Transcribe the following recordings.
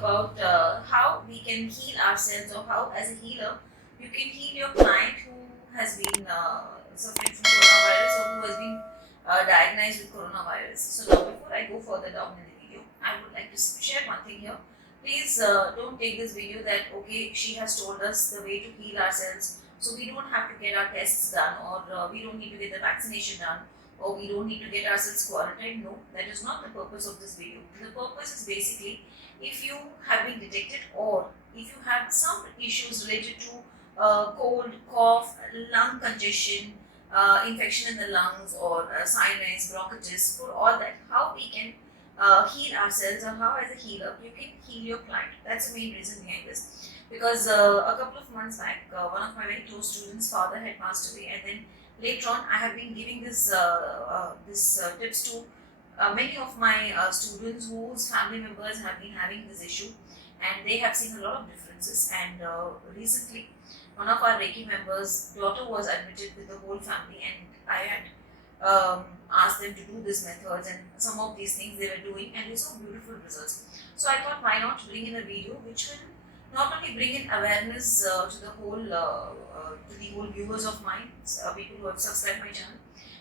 about how we can heal ourselves, or how, as a healer, you can heal your client who has been suffering from coronavirus, or who has been diagnosed with coronavirus. So now, before I go further down in the video, I would like to share one thing here. Please don't take this video that okay, she has told us the way to heal ourselves, so we don't have to get our tests done, or we don't need to get the vaccination done, or we don't need to get ourselves quarantined. No, that is not the purpose of this video. The purpose is basically, if you have been detected, or if you have some issues related to cold, cough, lung congestion, infection in the lungs, or sinus, bronchitis, for all that, how we can heal ourselves, or how, as a healer, you can heal your client. That's the main reason behind this. Because a couple of months back, one of my very close students' father had passed away, and then later on, I have been giving this tips to many of my students whose family members have been having this issue, and they have seen a lot of differences. And recently, one of our Reiki members' daughter was admitted with the whole family, and I had asked them to do these methods and some of these things they were doing, and they saw beautiful results. So I thought, why not bring in a video which will not only bring in awareness to the whole viewers of mine, people who have subscribed my channel,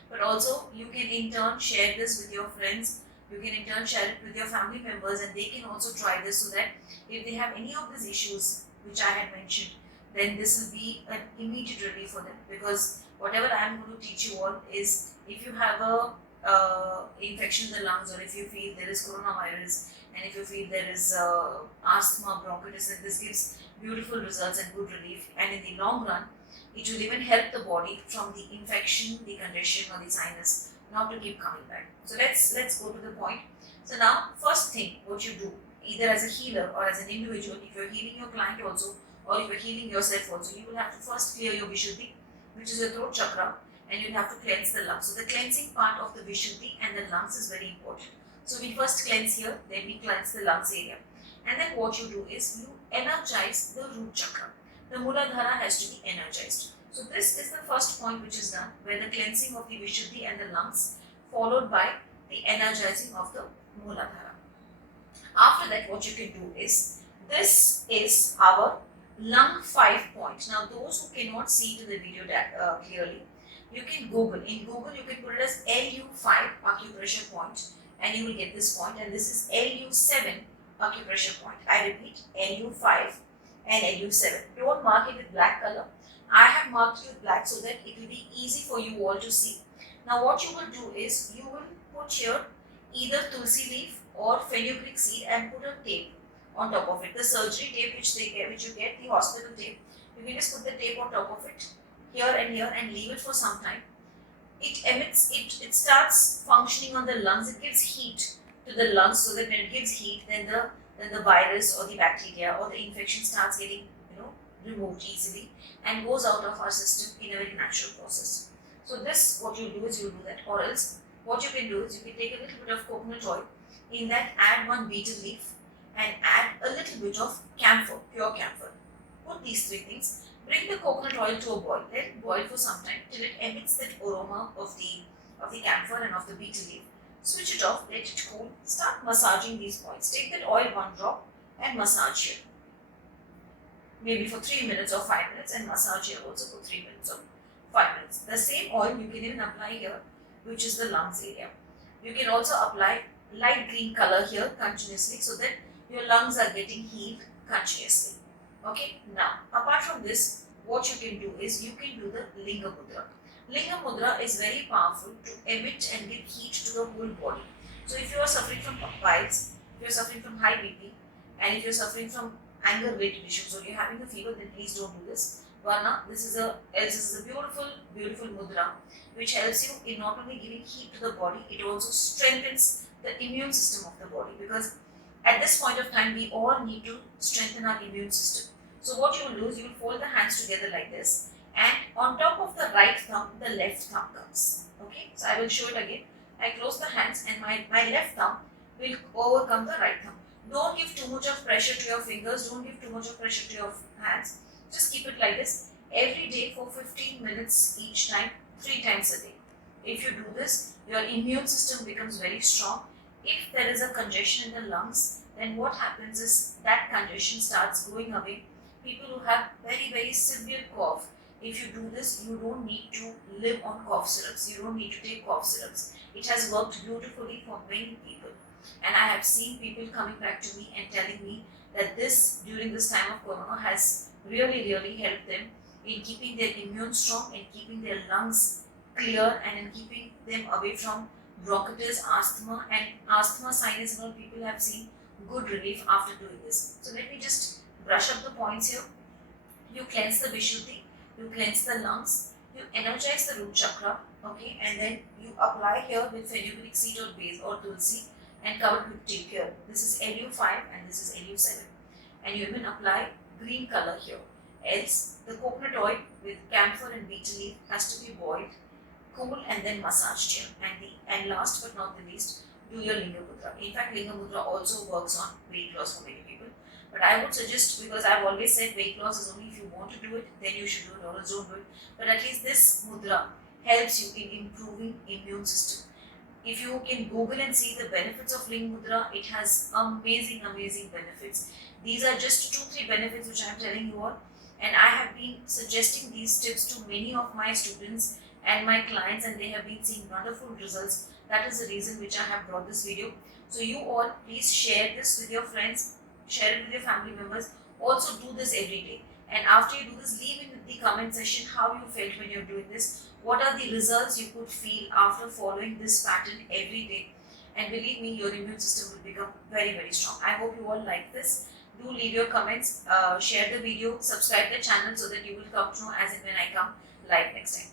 but also you can in turn share this with your friends. You can in turn share it with your family members, and they can also try this, so that if they have any of these issues which I had mentioned, then this will be an immediate relief for them. Because whatever I am going to teach you all is, if you have a infection in the lungs, or if you feel there is coronavirus, and if you feel there is asthma, bronchitis, and this gives beautiful results and good relief, and in the long run, it will even help the body from the infection, the congestion, or the sinus not to keep coming back. So let's go to the point. So now, first thing what you do, either as a healer or as an individual, if you're healing your client also, or if you're healing yourself also, you will have to first clear your Vishuddhi, which is your throat chakra, and you'll have to cleanse the lungs. So the cleansing part of the Vishuddhi and the lungs is very important. So we first cleanse here, then we cleanse the lungs area. And then what you do is, you energize the root chakra. The Muladhara has to be energized. So this is the first point which is done, where the cleansing of the Vishuddhi and the lungs, followed by the energizing of the Muladhara. After that, what you can do is, this is our lung 5 point. Now those who cannot see to the video clearly, you can Google. In Google, you can put it as LU5 acupressure point, and you will get this point. And this is LU7 acupressure point. I repeat, LU5 and LU7. Don't mark it with black color. I have marked it with black so that it will be easy for you all to see. Now what you will do is, you will put here either tulsi leaf or fenugreek seed, and put a tape on top of it. The surgery tape which you get, the hospital tape, you can just put the tape on top of it, here, and leave it for some time. It emits, it starts functioning on the lungs. It gives heat to the lungs, so that when it gives heat, then the virus or the bacteria or the infection starts getting removed easily, and goes out of our system in a very natural process. So this, what you do is, you do that. Or else what you can do is, you can take a little bit of coconut oil, in that add one betel leaf, and add a little bit of camphor, pure camphor. Put these three things. Bring the coconut oil to a boil. Let it boil for some time till it emits that aroma of the camphor and of the betel leaf. Switch it off, let it cool. Start massaging these points. Take that oil, one drop, and massage here. Maybe for 3 minutes or 5 minutes, and massage here also for 3 minutes or 5 minutes. The same oil you can even apply here, which is the lungs area. You can also apply light green color here continuously, so that your lungs are getting healed continuously. Okay, now apart from this, what you can do is, you can do the Linga Mudra. Linga Mudra is very powerful to emit and give heat to the whole body. So if you are suffering from piles, if you are suffering from high BP, and if you are suffering from anger related issues, or you are having a fever, then please don't do this. Varna, this is a beautiful mudra, which helps you in not only giving heat to the body, it also strengthens the immune system of the body. Because at this point of time, we all need to strengthen our immune system. So what you will do is, you will fold the hands together like this, and on top of the right thumb, the left thumb comes. Okay, so I will show it again. I close the hands, and my left thumb will overcome the right thumb. Don't give too much of pressure to your fingers, don't give too much of pressure to your hands. Just keep it like this every day for 15 minutes each time, 3 times a day. If you do this, your immune system becomes very strong. If there is a congestion in the lungs, then what happens is that congestion starts going away. People who have very severe cough, if you do this, you don't need to live on cough syrups. You don't need to take cough syrups. It has worked beautifully for many people. And I have seen people coming back to me and telling me that this, during this time of corona, has really helped them in keeping their immune strong, in keeping their lungs clear, and in keeping them away from bronchitis, asthma, and asthma, sinus, and all. People have seen good relief after doing this. So let me just brush up the points here. You cleanse the Vishuddhi, you cleanse the lungs, you energize the root chakra, okay, and then you apply here with fenugreek seed or basil or tulsi and cover with tea here. This is Lu5 and this is Lu7. And you even apply green color here. Else, the coconut oil with camphor and betel leaf has to be boiled, cool, and then massaged here. And last but not the least, do your Linga Mudra. In fact, Linga Mudra also works on weight loss for many people. But I would suggest, because I've always said weight loss is only if you want to do it, then you should do it, or else don't do it. But at least this mudra helps you in improving immune system. If you can Google and see the benefits of Ling Mudra, it has amazing benefits. These are just 2-3 benefits which I am telling you all. And I have been suggesting these tips to many of my students and my clients, and they have been seeing wonderful results. That is the reason which I have brought this video. So you all please share this with your friends, share it with your family members. Also do this every day. And after you do this, leave in the comment section how you felt when you're doing this. What are the results you could feel after following this pattern every day? And believe me, your immune system will become very strong. I hope you all like this. Do leave your comments, share the video, subscribe the channel so that you will come to know as and when I come live next time.